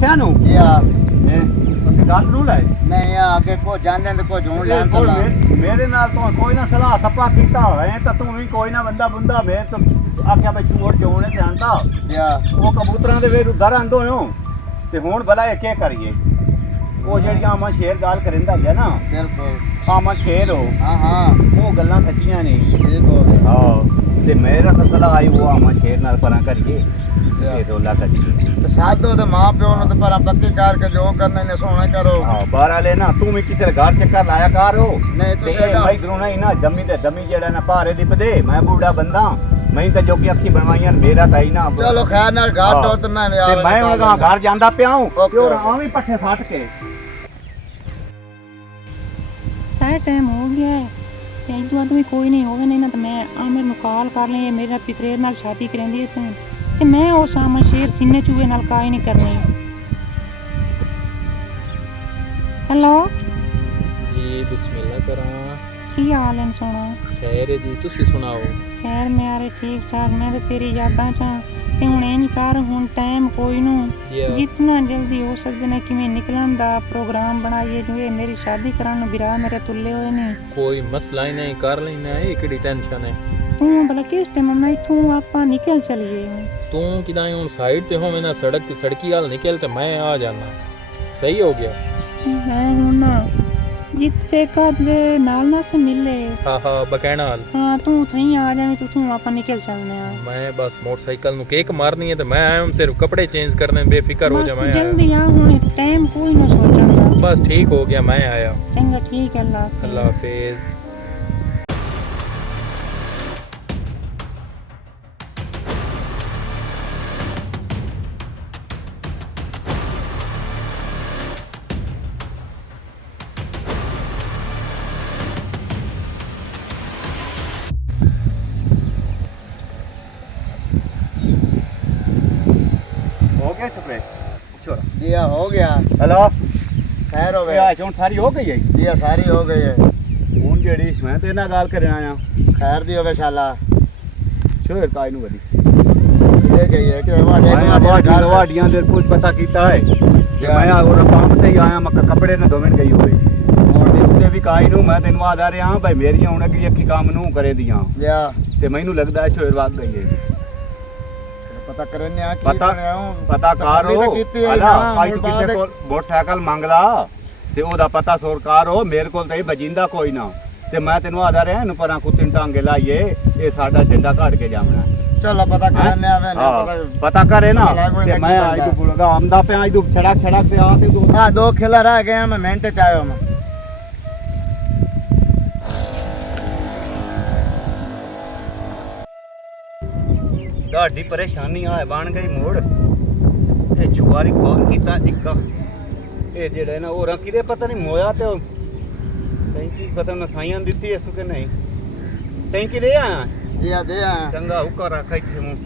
ਪੱਠਿਆਂ ਨੂੰ ਗੱਲ ਨੂੰ ਲੈ ਨਹੀਂ ਅੱਗੇ ਕੋ ਜਾਂਦੇ ਤੇ ਕੋ ਝੂਣ ਲੈਣ ਤੋਂ ਮੇਰੇ ਨਾਲ ਤੋਂ ਕੋਈ ਨਾ ਸਲਾਹ ਸੱਪਾ ਕੀਤਾ ਹੋਏ ਤਾਂ ਤੂੰ ਵੀ ਕੋਈ ਨਾ ਬੰਦਾ ਬੁੰਦਾ ਵੇ ਤੂੰ ਆਖਿਆ ਬਈ ਚੂੜ ਚੋਣੇ ਤੇ ਆਂਦਾ ਉਹ ਕਬੂਤਰਾਂ ਦੇ ਵੇਰ ਉਧਰ ਆਂਦੋ ਹੋ ਤੇ ਹੁਣ ਭਲਾ ਇਹ ਕੀ ਕਰੀਏ ਉਹ ਜਿਹੜੀਆਂ ਆਮਾ ਸ਼ੇਰ ਗੱਲ ਕਰਿੰਦਾ ਹੈ ਨਾ ਬਿਲਕੁਲ ਆਮਾ ਸ਼ੇਰ ਹੋ ਹਾਂ ਉਹ ਗੱਲਾਂ ਸੱਚੀਆਂ ਨੇ ਠੀਕ ਹੋ ਗਿਆ ਹਾਂ ਤੇ ਮੇਰਾ ਤਾਂ ਸਲਾਹ ਆਈ ਉਹ ਆਮਾ ਸ਼ੇਰ ਨਾਲ ਪਰਾਂ ਕਰੀਏ ਇਹ ਰੋਲਾ ਕਰੀਏ ਤੇ ਸਾਧੋ ਤੇ ਮਾਂ ਪਿਓ ਨੂੰ ਤੇ ਪਰ ਪੱਕੀ ਕਰਕੇ ਜੋ ਕਰਨਾ ਨੇ ਸੋਹਣਾ ਕਰੋ ਹਾਂ ਬਾਹਰ ਵਾਲੇ ਨਾ ਤੂੰ ਵੀ ਕਿਸੇ ਘਰ ਚੱਕਰ ਲਾਇਆ ਕਰ ਹੋ ਨਹੀਂ ਤੇ ਮੈਂ ਇਧਰੋਂ ਨਹੀਂ ਨਾ ਜੰਮੀ ਤੇ ਜੰਮੀ ਜਿਹੜਾ ਨਾ ਭਾਰੇ ਦੀ ਪਦੇ ਮੈਂ ਬੂੜਾ ਬੰਦਾ ਮੈਂ ਤਾਂ ਜੋ ਕਿ ਅੱਖੀ ਬਣਵਾਈਆਂ ਮੇਰਾ ਤਾਂ ਹੀ ਨਾ ਚਲੋ ਖੈਰ ਨਾਲ ਘਾਟ ਹੋ ਤੇ ਮੈਂ ਤੇ ਮੈਂ ਉਹਦਾ ਘਰ ਜਾਂਦਾ ਪਿਆ ਹੂੰ ਤੇ ਉਹ ਆ ਵੀ ਪੱਠੇ ਫਾਟ ਕੇ ਸਾਰਾ ਟਾਈਮ ਹੋ ਗਿਆ ਹੈ ਤੇ ਇਹ ਤੋਂ ਵੀ ਕੋਈ ਨਹੀਂ ਹੋਵੇ ਨਹੀਂ ਨਾ ਤਾਂ ਮੈਂ ਆਮਰ ਨੂੰ ਕਾਲ ਕਰ ਲਈ ਮੇਰਾ ਪਿਤਰੇ ਨਾਲ ਸ਼ਾਦੀ ਕਰਾਂਦੀ ਹੈ ਤੇ ਮੈਂ ਉਹ ਸਾਮਾ ਸ਼ੇਰ ਸਿੰਨੇ ਚੂਹੇ ਨਾਲ ਕਾਇ ਨਹੀਂ ਕਰਨੀ ਹੈਲੋ ਜੀ ਬਿਸਮਿਲ੍ਲਾ ਕਰਾਂ ਕੀ ਹਾਲ ਹੈ ਸੋਣਾ ਖੈਰ ਜੀ ਤੁਸੀਂ ਸੁਣਾਓ ਖੈਰ ਮੇਰੇ ਠੀਕ ਠਾਕ ਮੈਂ ਤੇ ਤੇਰੀ ਯਾਦਾਂ ਚ ਤੇ ਹੁਣ ਇੰਜ ਕਰ ਹੁਣ ਟਾਈਮ ਕੋਈ ਨੂੰ ਜਿੰਨਾ ਜਲਦੀ ਹੋ ਸਕਦਾ ਨਾ ਕਿਵੇਂ ਨਿਕਲਣ ਦਾ ਪ੍ਰੋਗਰਾਮ ਬਣਾਈਏ ਜਿਵੇਂ ਮੇਰੀ ਸ਼ਾਦੀ ਕਰਾਉਣ ਨੂੰ ਵਿਰਾਹ ਮੇਰੇ ਤੁੱਲੇ ਹੋਏ ਨੇ ਕੋਈ ਮਸਲਾ ਹੀ ਨਹੀਂ ਕਰ ਲੈਣਾ ਇਹ ਕਿਹੜੀ ਟੈਨਸ਼ਨ ਹੈ ਤੂੰ ਭਲਾ ਕਿਸ ਟਾਈਮ ਮੈਂ ਇੱਥੋਂ ਆਪਾਂ ਨਿਕਲ ਚਲੀਏ ਤੂੰ ਕਿਦਾਂ ਹੁਣ ਸਾਈਡ ਤੇ ਹੋਵੇਂ ਨਾ ਸੜਕੀ ਹਾਲ ਨਿਕਲ ਤੇ ਮੈਂ ਆ ਜਾਣਾ ਸਹੀ ਹੋ ਗਿਆ ਮੈਂ ਹੁਣ ਜਿੱਥੇ ਕਦੇ ਨਾਲ ਨਾ ਸੇ ਮਿਲੇ ਹਾਂ ਬਕੈਣਾ ਹਾਲ ਹਾਂ ਤੂੰ ਥਈ ਆ ਜਾਵੇਂ ਤੂੰ ਆਪਾਂ ਨਿਕਲ ਚੱਲਦੇ ਆ ਮੈਂ ਬਸ ਮੋਟਰਸਾਈਕਲ ਨੂੰ ਕੇਕ ਮਾਰਨੀ ਹੈ ਤੇ ਮੈਂ ਆਇਆ ਹਾਂ ਸਿਰਫ ਕੱਪੜੇ ਚੇਂਜ ਕਰਨੇ ਬੇਫਿਕਰ ਹੋ ਜਾ ਮੈਂ ਜਲਦੀ ਆ ਹੁਣ ਟਾਈਮ ਕੋਈ ਨਾ ਸੋਚਣ ਦਾ ਬਸ ਠੀਕ ਹੋ ਗਿਆ ਮੈਂ ਆਇਆ ਚੰਗਾ ਠੀਕ ਹੈ ਅੱਲਾ ਹਾਫਿਜ਼ जी हो गया हेलो खैर हो गया ਹੁਣ ਸਾਰੀ ਹੋ ਗਈ ਹੈ जी सारी हो गई है ਹੁਣ ਜਿਹੜੀ ਮੈਂ ਤੇ ਨਾਲ ਗੱਲ ਕਰਨ ਆਇਆ खैर दी होवे शाला ਸ਼ੋਰ ਕਾਈ ਨੂੰ ਵਧੀ ये गई है कि ਮੈਂ ਵਾਡੀਆਂ ਦੇ ਕੁਝ ਪਤਾ ਕੀਤਾ ਹੈ ਕਿ ਮੈਂ ਉਹ ਕੰਮ ਤੇ ਹੀ ਆਇਆ ਮੈਂ ਕੱਪੜੇ ਨਾ ਧੋਵਣ ਗਈ ਹੋਵੇ ਹੁਣ ਦੇ ਉੱਤੇ ਵੀ ਕਾਈ ਨੂੰ ਮੈਂ ਤੈਨੂੰ ਆਦਾ ਰਿਹਾ ਭਾਈ ਮੇਰੀਆਂ ਹੁਣ ਅੱਗੇ ਅੱਖੀ ਕੰਮ ਨੂੰ ਕਰੇ ਦੀਆਂ ਤੇ ਮੈਨੂੰ ਲੱਗਦਾ ਹੈ ਸ਼ੋਰ ਵਗ ਗਈ ਹੈ पता करने आ ਪਤਾ ਕਾਰੋ ਹਲਾ ਭਾਈ ਤੂੰ ਕਿਸੇ ਕੋਲ ਮੋਟਰਸਾਈਕਲ ਮੰਗ ਲਾ ਤੇ ਉਹਦਾ ਪਤਾ ਸਰਕਾਰ ਹੋ ਮੇਰੇ ਕੋਲ ਤਾਂ ਇਹ ਬਜਿੰਦਾ ਕੋਈ ਨਾ ਤੇ ਮੈਂ ਤੈਨੂੰ ਆਦਾ ਰਿਹਾ ਇਹਨੂੰ ਪਰਾਂ ਕੁੱਤਿਨ ਟਾਂਗੇ ਲਾਈਏ ਇਹ ਸਾਡਾ ਝੰਡਾ ਕੱਢ ਕੇ ਜਾਵਣਾ चलो पता करने आवे ना पता करे ना ते मैं आई तू बोलगा आमदा पे आई तू छड़क से आ ते तू हां दो खिला रह गए मैं मिनट च आयो मैं गाड़ी परेशानी आ बन गई मोड़ ये छुआरी खोल कीता इक्का ये जेड़े ना और किदे पता नहीं मोया ते टैंकी पता ना साइयां दित्ती इसु के नहीं टैंकी दे आया जी दे आया चंगा हुक्का रखा इत्थे मुंह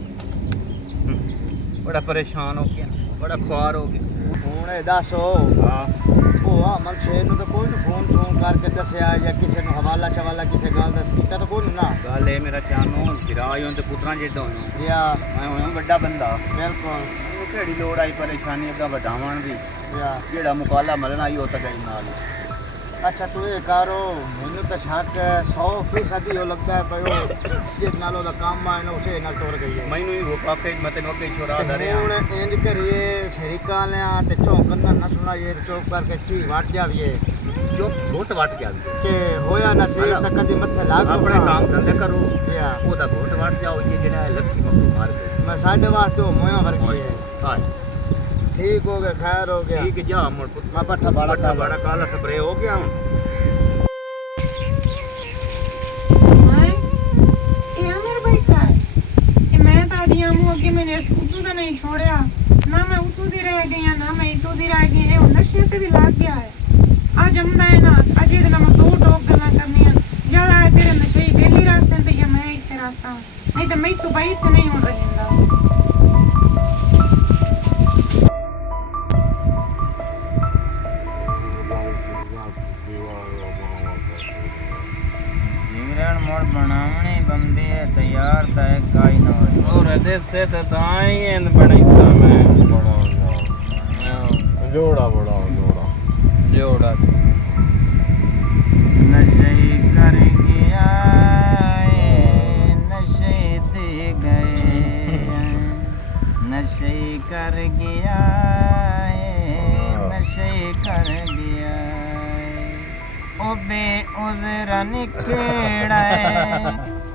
बड़ा परेशान हो गया बड़ा खुआर हो गया हुण दसो हां ओ मन शेर नु तो कोई फोन फोन करके दसया या किसी नु हवाला शवाला किसी गल दा कीता तो कोई ना गल ए मेरा चानो गिरायो ते पुत्रा जेडा होयो जी मैं होया बड़ा बंदा बिल्कुल ਉਹ ਕਿਹੜੀ ਲੋੜ ਆਈ ਪਰੇਸ਼ਾਨੀ ਅੱਗਾ ਵਧਾਵਣ ਦੀ ਜਿਹੜਾ ਮੁਕਾਲਾ ਮਲਣਾ ਹੀ ਉਹ ਤਾਂ ਗਈ ਨਾਲ अच्छा तू ये करो मैनू तो शक 100% हो लगता है भाई जिस नालों दा काम आए ना उसे नाल तोड़ गई है मैनू ही वो काफे मैं तेन अगे छोड़ा दे हुण इंज करिए शरीका लिया ते चौकना ना सुनाइए चौक पर के ची वट जाविए जो घोट वट गया ते होया नसीब तक कदी मथे लाग अपने काम धंधे करो या ओदा घोट वट जाओ ये जेड़ा लक्की मक्खी मार के मैं साडे वास्ते मोया वर्गी है हां ठीक हो गया खैर हो गया ठीक जा मोड़ मैं पट्ठा बड़ा काला स्प्रे हो गया हूं ਅੱਗੇ ਮੈਨੇ ਉਤੋਂ ਦਾ ਨਹੀਂ ਛੋੜਿਆ ਨਾ ਮੈਂ ਉਤੋਂ ਦੀ ਰਹਿ ਗਈ ਨਾ ਮੈਂ ਇਤੋਂ ਦੀ ਰਹਿ ਗਈ ਇਹ ਨਸ਼ੇ ਤੇ ਵੀ ਲੱਗ ਗਿਆ ਹੈ ਆ ਜੰਮਦਾ ਹੈ ਨਾ ਅਜੇ ਦੇ ਨਾਲ ਦੋ ਟੋਕ ਗੱਲਾਂ ਕਰਨੀਆਂ ਜਦ ਆ ਤੇਰੇ ਨਸ਼ੇ ਵੇਲੀ ਰਾਸਤੇ ਤੇ ਜਾਂ ਮੈਂ ਇੱਥੇ ਰਾਸਾ ਨਹੀਂ ਤਾਂ ਮੈਂ ਤੋਂ ਬਾਈ ਤੇ ਨਹੀਂ ਹੋਣ ਰਹਿੰਦਾ सिमरन मोड़ बनावनी बंदी है तैयार था एक काई ना हो और हदे से तो ताई एंड बनाईता मैं बड़ा जोड़ा बड़ा जोड़ा जोड़ा नशे कर गया नशे दे गए नशे कर गया नशे कर गया ओ बे उजरा निकड़ा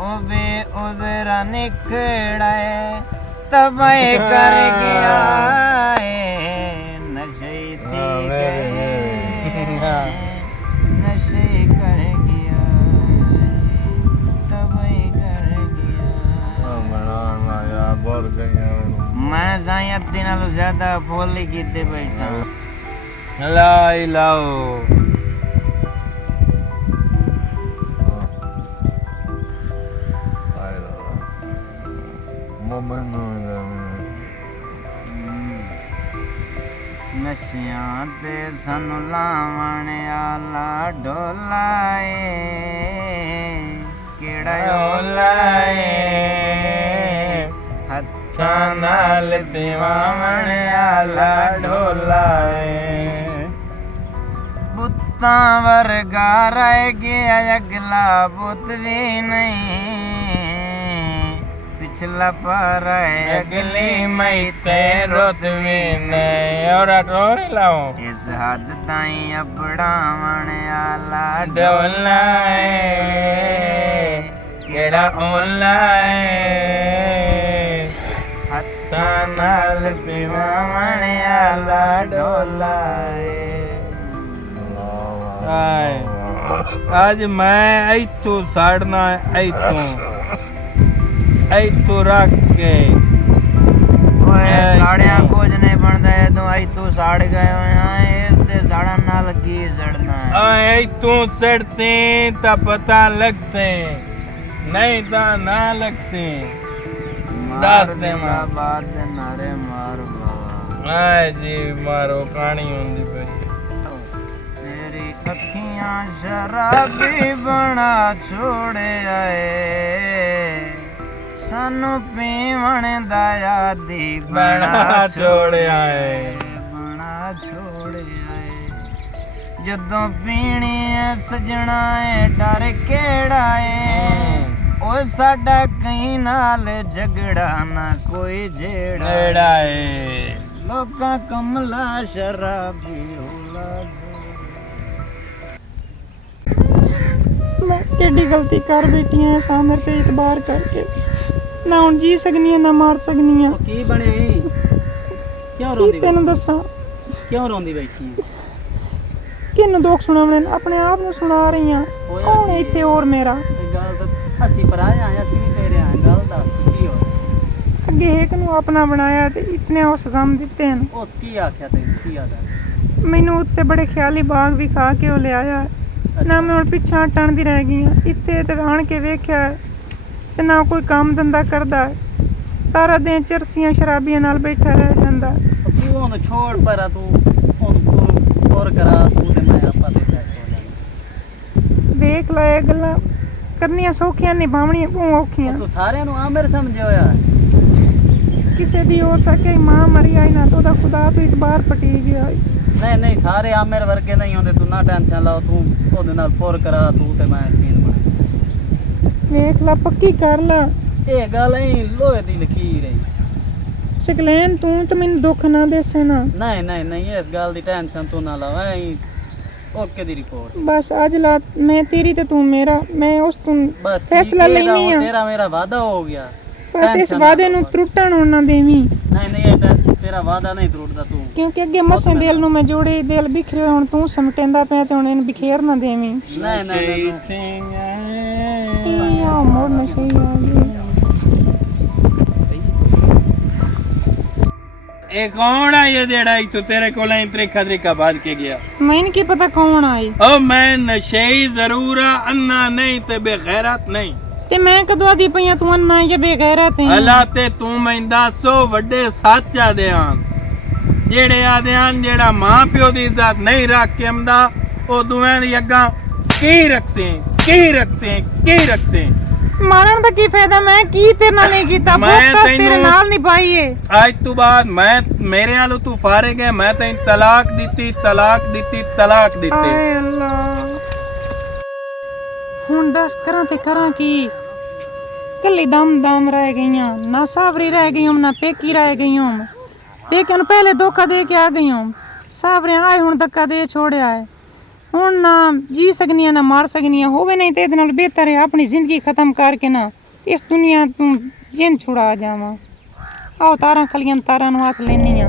ओ बे उजरा निकड़ा तबाह कर गया नशे दे गए नशे कर गया तबाह कर गया बनाना यार बोल गया मैं साईं अद्धी नालों ज्यादा फुल ही कीते बैठा लाई लाओ नशियां ते सानू लावण आला ढोलाए केड़ा ओलाए हत्थां नाल पिवावण आला ढोलाए बुत्तां वर्गा रह गया अगला बुत भी नहीं पिछला पर अगली मई ते रुत भी नहीं और टोरी लाओ इस हद ताईं अपड़ावण आला ढोलाए केड़ा ओलाए हत्थां नाल पिवावण आला ढोलाए आज मैं इतों साड़ना इतों रख के ओए साड़ियां कुछ नहीं बनदा है तो आई तू साड़ गए हैं इस ते साड़ा नाल की सड़ना है इतों सड़ से ता पता लग से नहीं ता ना लग से दस दे मार बात दे नारे मार बाबा आए जी मारो कहानी होंदी पई तेरी अखियां शराबी बना छोड़े आए सानू पीवण दा यादी बना छोड़े आए बना छोड़े आए जदों पीनी है सजना है डर केड़ा है ओ साडा कहीं नाल झगड़ा ना कोई जेड़ा है लोकां कमला शराबी होला मैं केडी गलती कर बैठी हां सामने ते इतबार करके ना हुण जी सकनी ना मार सकनी हां की बने क्यों रोंदी तेन दसा क्यों रोंदी बैठी है किन्नू दुख सुनावणे अपने आप ਨੂੰ ਸੁਣਾ ਰਹੀ ਹਾਂ ਕੌਣ ਹੈ ਇੱਥੇ ਹੋਰ ਮੇਰਾ ਇਹ ਗੱਲ ਤਾਂ ਅਸੀਂ ਪਰਾਏ ਆਏ ਅਸੀਂ ਵੀ ਤੇਰੇ ਆਏ ਗੱਲ ਦੱਸ ਕੀ ਹੋ ਅੱਗੇ ਇੱਕ ਨੂੰ ਆਪਣਾ ਬਣਾਇਆ ਤੇ ਇਤਨੇ ਉਸ ਗਮ ਦਿੱਤੇ ਹਨ ਉਸ ਕੀ ਆਖਿਆ ਤੈਨੂੰ ਕੀ ਆਦਾ ਮੈਨੂੰ ਉੱਤੇ ਬੜੇ ਖਿਆਲੀ ਬਾਗ ਵੀ ਖਾ ਕੇ ਉਹ ਲਿਆਇਆ ਨਾ ਮੈਂ ਹੁਣ ਪਿੱਛਾ ਹਟਣ ਦੀ ਰਹਿ ਗਈ ਹਾਂ ਇੱਥੇ ਤੇ ਆਣ ਕੇ ਵੇਖਿਆ ਤੇ ਨਾ ਕੋਈ ਕੰਮ ਧੰਦਾ ਕਰਦਾ ਸਾਰਾ ਦਿਨ ਚਰਸੀਆਂ ਸ਼ਰਾਬੀਆਂ ਨਾਲ ਬੈਠਾ ਰਹਿ ਜਾਂਦਾ ਤੂੰ ਉਹਨੂੰ ਛੋੜ ਪਰਾ ਤੂੰ ਉਹਨੂੰ ਹੋਰ ਕਰਾ ਤੂੰ ਤੇ ਮੈਂ ਆਪਾਂ ਤੇ ਸੈੱਟ ਹੋ ਜਾਣਾ ਵੇਖ ਲੈ ਇਹ ਗੱਲਾਂ ਕਰਨੀਆਂ ਸੌਖੀਆਂ ਨਿਭਾਵਣੀਆਂ ਬਹੁਤ ਔਖੀਆਂ ਤੂੰ ਸਾਰਿਆਂ ਨੂੰ ਆਮਰ ਸਮਝਿਆ ਹੋਇਆ ਕਿਸੇ ਦੀ ਹੋ ਸਕੇ ਮਾਂ ਮਰੀ ਆਈ ਨਾ ਤਾਂ ਉਹਦਾ ਖੁਦਾ ਤੋਂ ਇਤਬਾਰ ਪਟੀ ਗਿਆ ਨਹੀਂ ਨਹੀਂ ਸਾਰੇ ਆਮਰ ਵਰਗੇ ਨਹੀਂ ਹੁੰਦੇ ਤੂੰ ਨਾ ਟੈਨਸ਼ਨ ਲਾ ਤੂੰ ਉਹਦੇ ਨਾਲ ਫੋਰ ਕਰਾ ਤੂੰ ਤੇ ਮੈਂ ਸੀਨ ਬਣਾ ਵੇਖ ਲੈ ਪੱਕੀ ਕਰ ਲੈ ਇਹ ਗੱਲ ਐ ਲੋਹੇ ਦੀ ਲਕੀਰ ਹੈ ਸਕਲੈਨ ਤੂੰ ਤਾਂ ਮੈਨੂੰ ਦੁੱਖ ਨਾ ਦੇਸੇ ਨਾ ਨਹੀਂ ਨਹੀਂ ਨਹੀਂ ਇਸ ਗੱਲ ਦੀ ਟੈਨਸ਼ਨ ਤੂੰ ਨਾ ਲਾ ਐ ਓਕੇ ਦੀ ਰਿਪੋਰਟ ਬਸ ਅੱਜ ਲਾ ਮੈਂ ਤੇਰੀ ਤੇ ਤੂੰ ਮੇਰਾ ਮੈਂ ਉਸ ਤੋਂ ਬਸ ਫੈਸਲਾ ਲੈਣੀ ਆ ਤੇਰਾ ਮੇਰਾ ਵਾਅਦਾ ਹੋ ਗਿਆ ਬਸ ਇਸ ਵਾਅਦੇ ਨੂੰ ਤਰੁੱਟਣ ਨਾ ਦੇਵੀਂ ਨਹੀਂ ਨਹੀਂ ਇਹ ਤੇਰਾ ਵਾਅਦਾ ਨਹੀਂ ਟੁੱਟਦਾ ਤੂੰ ਕਿਉਂਕਿ ਅੱਗੇ ਮਸਾਂ ਦਿਲ ਨੂੰ ਮੈਂ ਜੋੜੇ ਦਿਲ ਬਿਖਰੇ ਹੁਣ ਤੂੰ ਸਮਟੇਂਦਾ ਪਿਆ ਤੇ ਹੁਣ ਇਹਨੂੰ ਬਿਖੇਰ ਨਾ ਦੇਵੀਂ ਨਹੀਂ ਨਹੀਂ ਇਹ ਆ ਮੋੜ ਨਾ ਸਹੀ ਆ ਗਈ ਇਹ ਕੌਣ ਆ ਇਹ ਜਿਹੜਾ ਇੱਥੋਂ ਤੇਰੇ ਕੋਲ ਐਂ ਤਰੀਕਾ ਬਾਦ ਕੇ ਗਿਆ ਮੈਨੂੰ ਕੀ ਪਤਾ ਕੌਣ ਆਈ ਓ ਮੈਂ ਨਸ਼ਈ ਜ਼ਰੂਰ ਆ ਅੰਨਾ ਨਹੀਂ ਤੇ ਬੇਗੈਰਤ ਨਹੀਂ ਤੇ ਮੈਂ ਕਦੋਂ ਆਦੀ ਪਈਆਂ ਤੂੰ ਅੰਨਾ ਜਾਂ ਬੇਗੈਰਤ ਹੈ ਅੱਲਾ ਤੇ ਤੂੰ ਮੈਂ ਦੱਸੋ ਵੱਡੇ ਸੱਚ ਆਦਿਆਂ ਜਿਹੜੇ ਆਦਿਆਂ ਜਿਹੜਾ ਮਾਂ ਪਿਓ ਦੀ ਇੱਜ਼ਤ ਨਹੀਂ ਰੱਖ ਕੇ ਆਉਂਦਾ ਉਹ ਦੋਵੇਂ ਦੀ ਅੱਗਾ ਕੀ ਰੱਖਸੇ ਮਾਰਨ ਦਾ ਕੀ ਫਾਇਦਾ? ਮੈਂ ਕੀ ਤੇਰੇ ਨਾਲ ਨਹੀਂ ਕੀਤਾ, ਮੈਂ ਬਹੁਤ ਤੇਰੇ ਤੈਨੂੰ- ਨਾਲ ਨਿਭਾਈ ਏ। ਅੱਜ ਤੋਂ ਬਾਅਦ ਮੈਂ ਮੇਰੇ ਨਾਲੋਂ ਤੂੰ ਫਾਰਿਗ ਹੈ, ਮੈਂ ਤੈਨੂੰ ਤਲਾਕ ਦਿੱਤੀ, ਤਲਾਕ ਦਿੱਤੀ, ਤਲਾਕ ਦਿੱਤੀ। ਹਾਏ ਅੱਲਾ, ਹੁਣ ਦੱਸ ਕਰਾਂ ਤੇ ਕਰਾਂ ਕੀ? ਕੱਲੀ ਦਮ ਰਹਿ ਗਈਆਂ, ਨਾ ਸਾਵਰੀ ਰਹਿ ਗਈ ਨਾ ਪੇਕੀ ਰਹਿ ਗਈ। ਪੇਕਿਆਂ ਨੂੰ ਪਹਿਲੇ ਧੋਖਾ ਦੇ ਕੇ ਆ ਗਈ, ਸਾਵਰਿਆਂ ਆਏ ਹੁਣ ਧੱਕਾ ਦੇ ਛੋੜਿਆ ਹੈ। ਹੁਣ ਨਾ ਜੀ ਸਕਨੀਆਂ ਨਾ ਮਾਰ ਸਕਨੀਆਂ, ਹੋਵੇ ਨਹੀਂ ਤੇ ਇਹਦੇ ਨਾਲ ਬਿਹਤਰ ਹੈ ਆਪਣੀ ਜ਼ਿੰਦਗੀ ਖਤਮ ਕਰਕੇ ਨਾ ਇਸ ਦੁਨੀਆ ਤੋਂ ਜਿੰਦ ਛੁੜਾ ਜਾਵਾਂ। ਆਓ ਤਾਰਾਂ ਖਲੀਆਂ ਤਾਰਾਂ ਨੂੰ ਹੱਥ ਲੈਣੀ